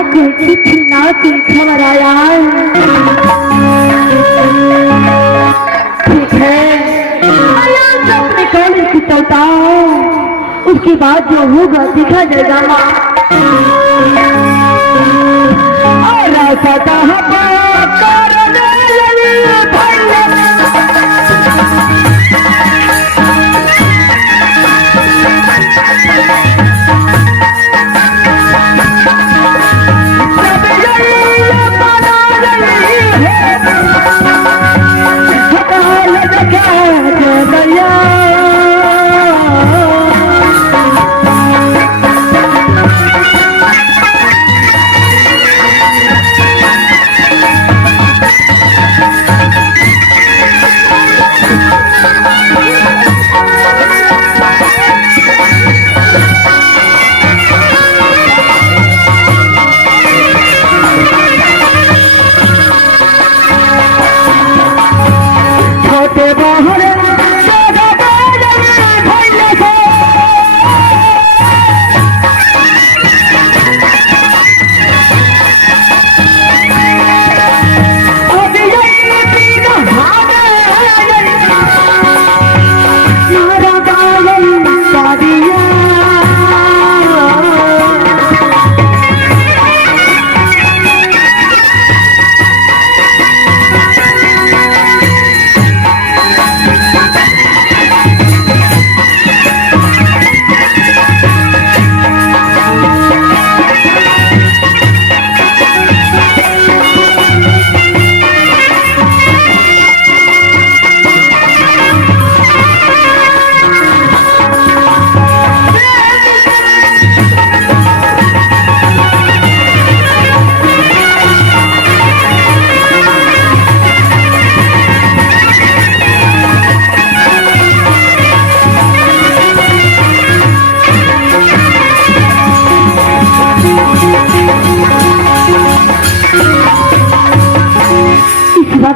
नायक चिट्ठी नाथ खबर आया। ठीक है, अपने कॉलेज की चलता हूँ, उसके बाद जो होगा दिखा जाएगा। और पता है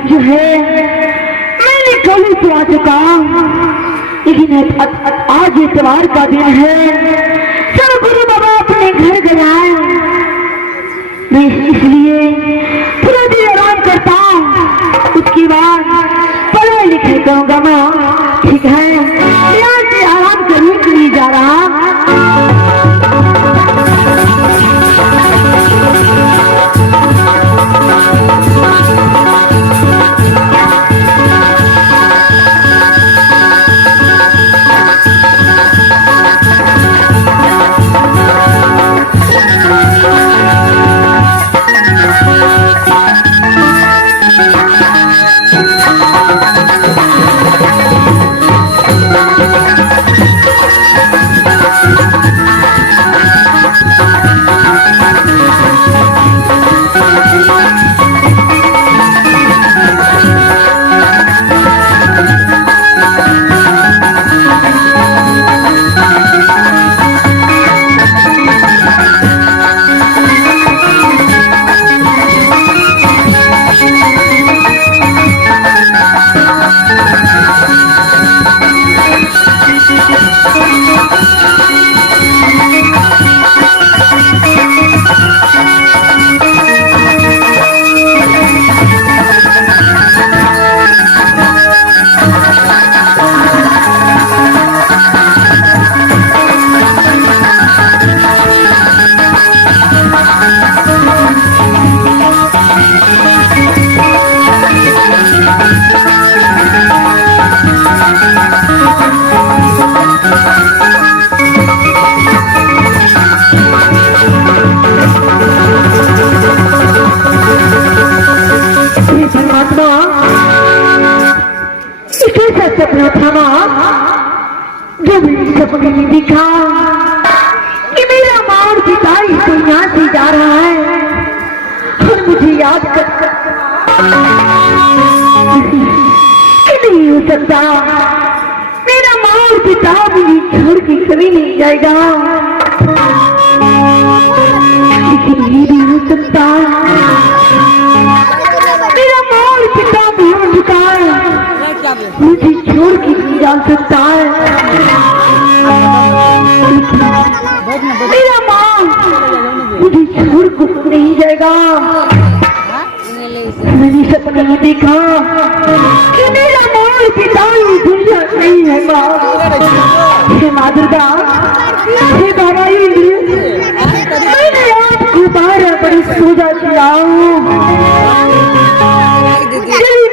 जो है मैंने कॉलेज से आ चुका, लेकिन आज इतवार का दिन है, सब गुरु बाबा अपने घर गया है। मैं इसलिए पूरा दिन आराम करता हूँ, उसके बाद पढ़ाई लिखाई करूँगा। मैं ठीक है, यहाँ से आराम करने के लिए जा रहा। सपना था जो मेरे सपने में दिखा कि मेरा माँ और पिता इसको यहाँ से जा रहा है और मुझे याद कर नहीं हो सकता। मेरा माँ और पिता मुझे छोड़ के कभी नहीं जाएगा, लेकिन ये नहीं हो सकता। मेरा माँ और पिता भी हो चुका है, मुझे छोड़ के नहीं जा सकता है। मेरा माँ मुझे छोड़ को नहीं जाएगा। मैंने सपने में देखा कि मेरा मोर पिता दुनिया नहीं है माँ। हे माँ दुर्गा, हे बाबा इंद्र, मैंने आपको बारह बड़ी पूजा किया हूँ।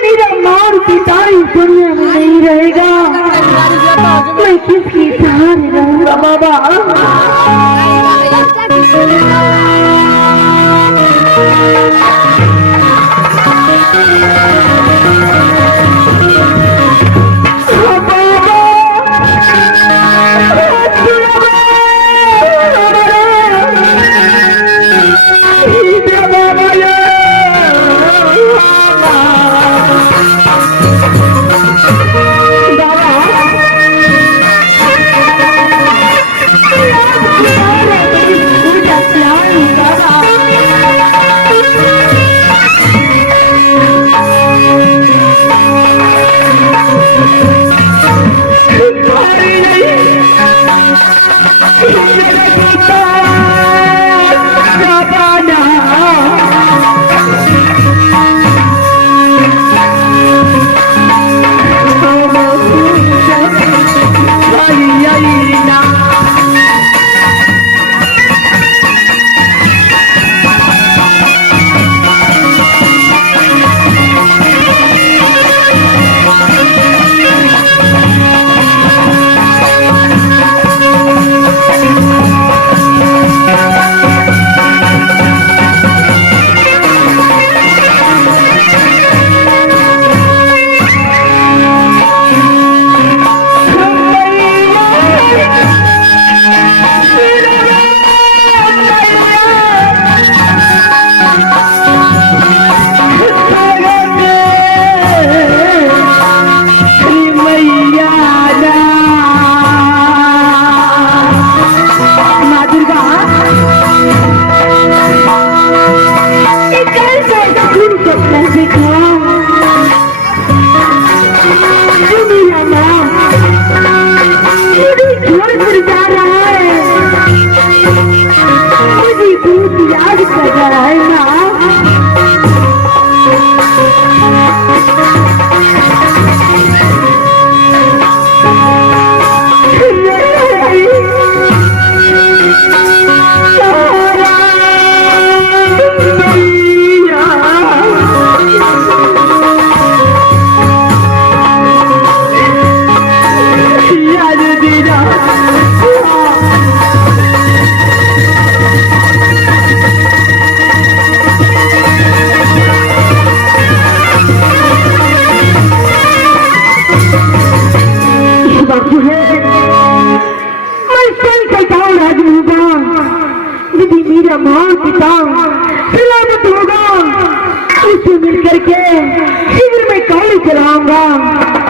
मेरा मोर पिता दुनिया में नहीं रहेगा, मैं किसकी सहारे रहूंगा बाबा।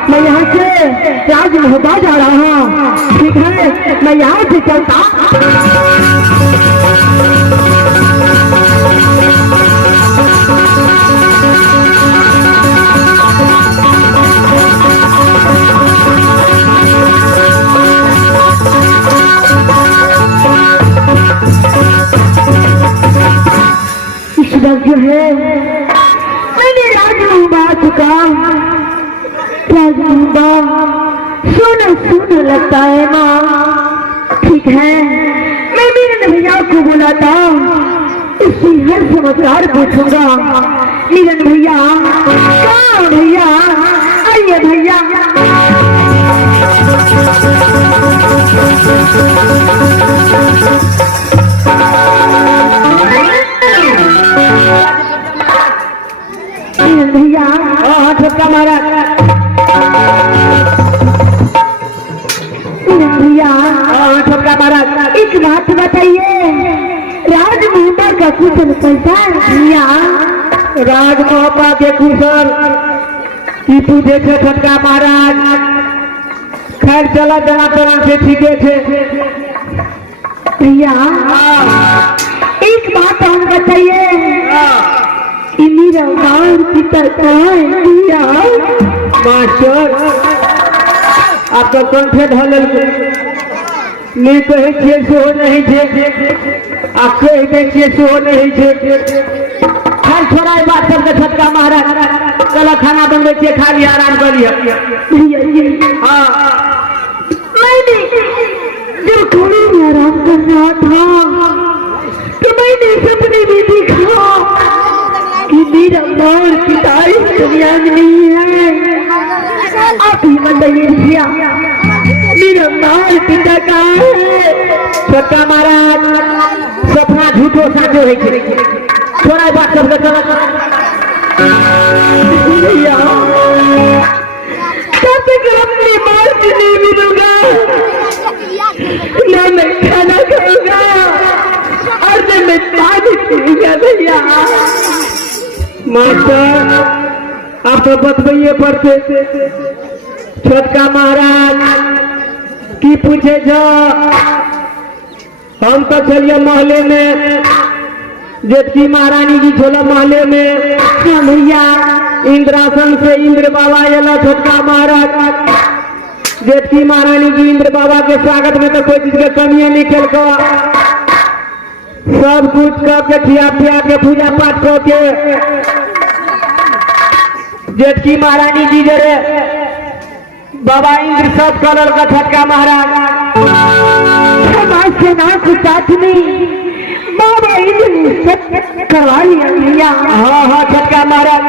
मैं यहाँ से राजमहल जा रहा हूँ। ठीक है, मैं यहाँ से चलता। इस वक्त जो है मैंने राजमहल आ चुका। सोना सोना लगता है माँ। ठीक है, मैं मेरे भैया को बुलाता हूँ, उससे हर समाचार पूछूंगा। निरन भैया, कहाँ भैया? आइए भैया। निरन भैया, हाँ ठप्पा महाराज। महाराज एक बात बताइए, राजमहल का कुशल कैसा भैया? राजमहल के कुशल की पूछे थे छोटका महाराज। खैर चला जना तरह से ठीक थे भैया। एक बात और बताइए, मेरा गाँव पिता कहाँ है भैया? मास्टर आप तो कंठे ढल नहीं कहे छे सो नहीं छे आ कह दे छियै सेहो नहीं छै। खैर छोड़ा ई बात सबके छोटका महाराज चलो खाना बनबै छियै खा लिया आराम कर लिया। हाँ मैंने जब घोड़े में आराम कर रहा था तो मैंने सपने में देखा कि मेरा मार पिता इस दुनिया में नहीं है। आप ही बताइए भैया मेरा मार पिता कहाँ है? छोटका महाराज सपना झूठो साचो है छोड़ा ई बात सबके चलो भैया तब तक अपने मार से नहीं मिलूंगा ना मैं खाना खाऊंगा और न मैं पानी पीऊंगा। भैया मास्टर आप तो बतबइए पड़ते छोटका महाराज की पूछे जो हम तो चलिए महले में जेठकी महारानी जी छोला महले में। हाँ भैया इंद्रासन से इंद्र बाबा एला छोटका महाराज जेठकी महारानी जी इंद्र बाबा के स्वागत में तो कोई चीज के कमी नहीं खेल को सब कुछ करके खिया पिया के पूजा पाठ करके जेठकी महारानी जी जरे बाबा इंद्र सब कलर का छोटका महाराज समाज से ना कुछ नहीं बाबा इंद्र ने सब करवा लिया भैया। हाँ हाँ छोटका महाराज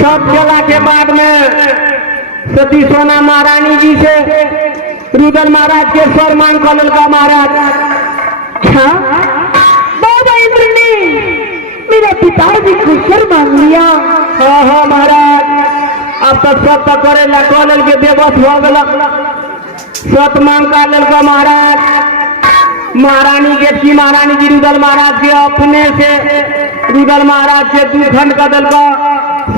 सब चला के बाद में सती सोना महारानी जी से रुदल महाराज के स्वर मांग कलल का महाराज। हाँ बाबा इंद्र ने मेरा पिताजी को सर मांग लिया। हाँ हाँ महाराज अब तक सब तक करे ला कलल के बेबस हो गल सत मांग कलल का महाराज। महारानी जेठकी महारानी जी रुदल महाराज के अपने से रुदल महाराज के दू खंड कदल का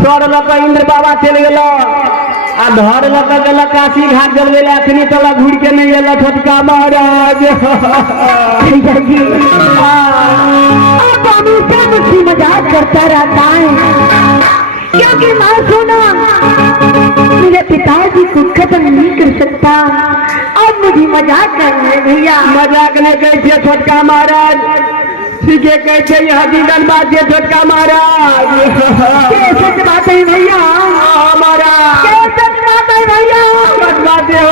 सर लक इंद्र बाबा चल गल आ धर लक गल काशी घाट जल गए अखनी तला घूर के नहीं गल छोटका महाराज। भैया जी आप हमेशा मुझसे मजाक करता रहता है क्योंकि माँ सोना मेरे पिताजी को खत्म नहीं कर सकता। अब मुझे मजाक कर रहे हैं भैया। मजाक नहीं कैसे छोटका महाराज ठीक है कैसे हकीकत बात है छोटका महाराज। सच बात है भैया हमारा सच बात है भैया सच बात हो।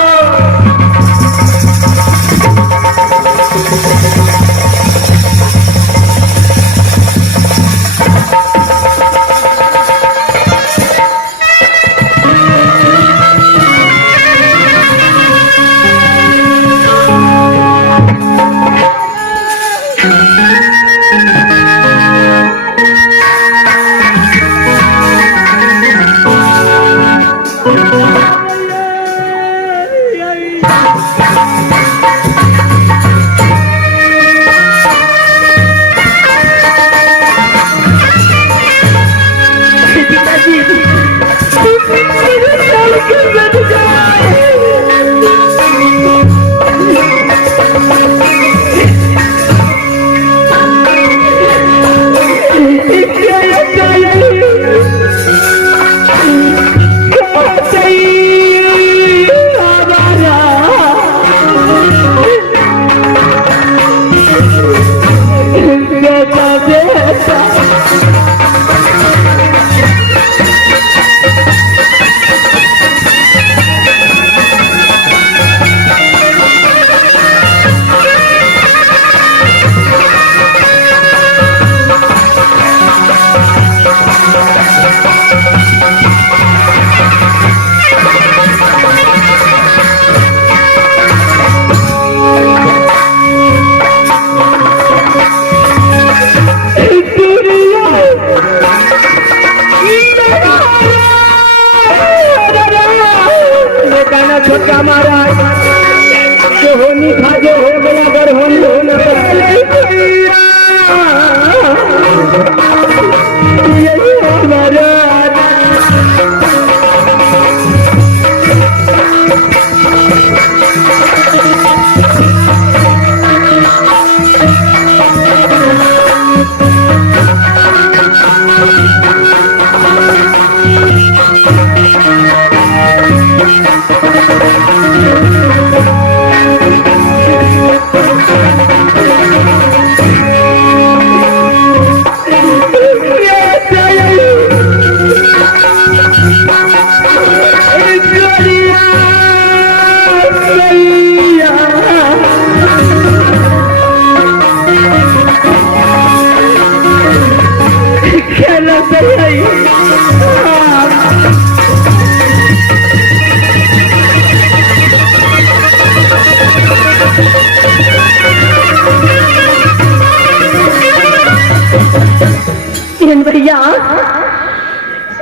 भैया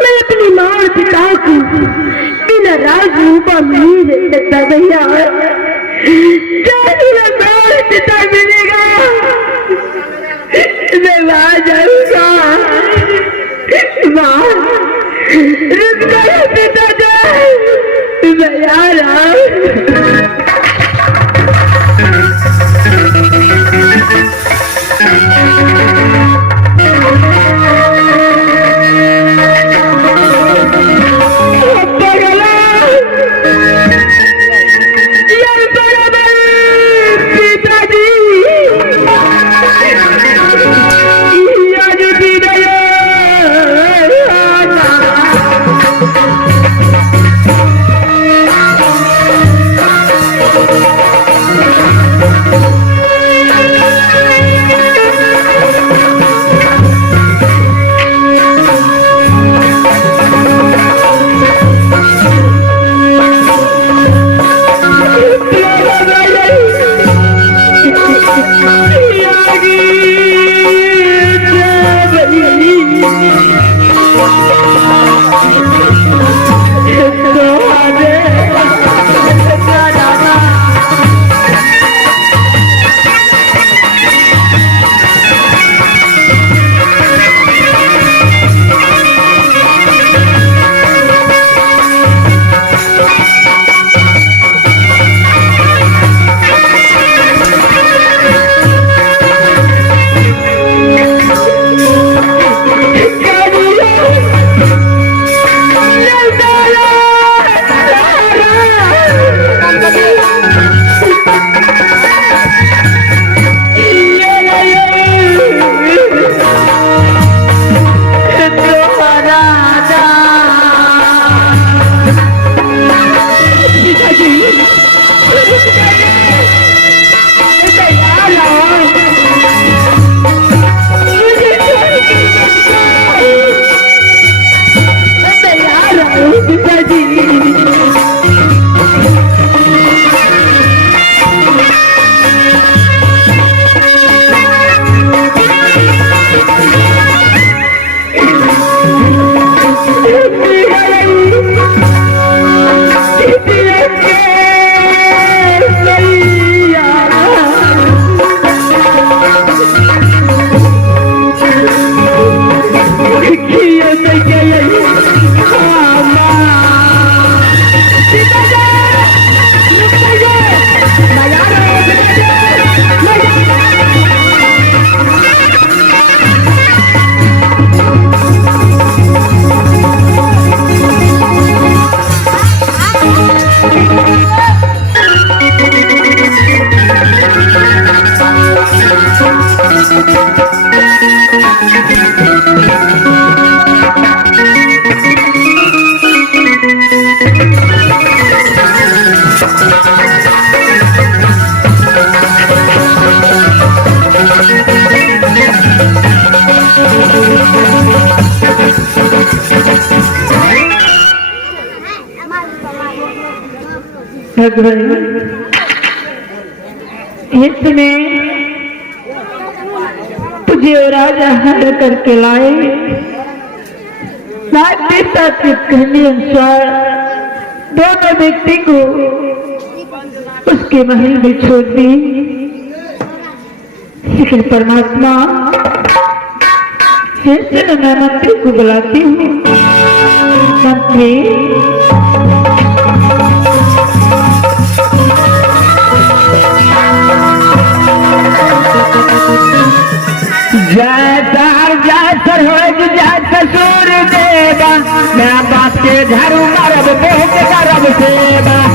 मैं अपनी माँ और पिता को बिना राज रूपा नहीं रह सकता भैया। मेरा माँ और पिता मिलेगा मैं वहां जाऊंगा। माँ रुक गया पिता जाए मैं आ रहा। इसमें तुझे राजा हर करके लाए साथ कहने अनुसार दोनों व्यक्ति को उसके महल में छोड़ दी। लेकिन परमात्मा फिर से मैं मंत्री को बुलाती हूँ। मंत्री ससुर देवा मैं बात के झाड़ू मारब बहुत करब सेवा।